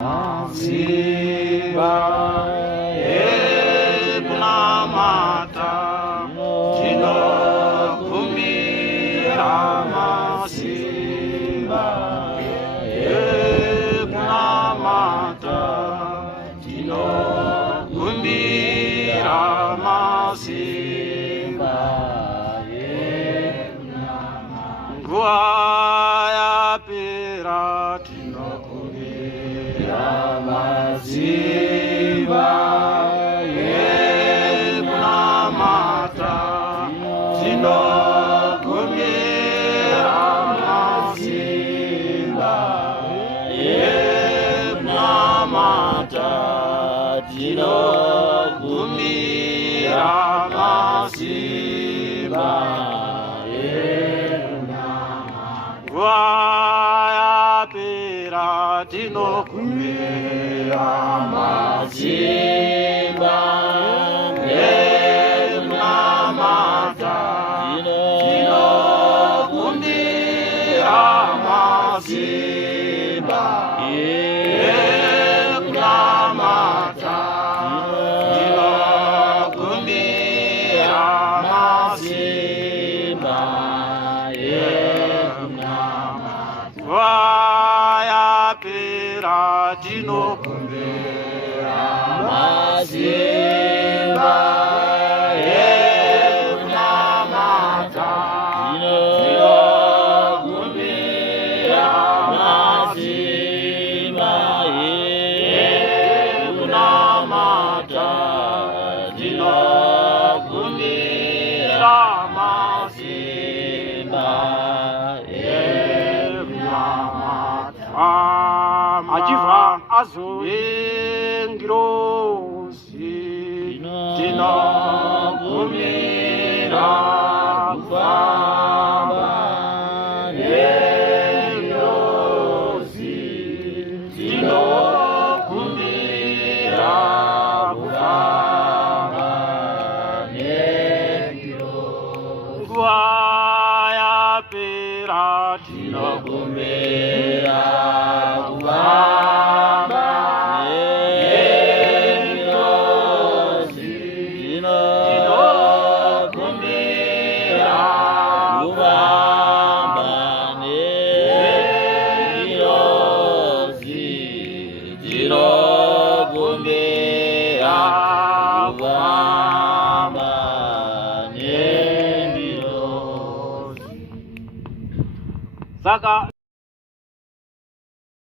Simba ebunamata tinokumbira masimba ebunamata tinokumbira masimba nguwa yapera tinokumbira masimba ebunamata tinokumbira masimba ebunamata tinokumbira masimba nguwa yapera tinokumbira masimba ebunamata tinokumbira masimba ebunamata tinokumbira masimba nguwa yapera tinokumbira masimba ebunamata tinokumbira masimba ebunamata tinokumbira masimba achiva azoengirosi tinokumbira kufamba nengirosi tinokumbira kufamba nengirosi nguwa yapera tinokumbira kufamba nengirosi tinokumbira kufamba nengirosi tinokumbira kufamba nengirosi. Saka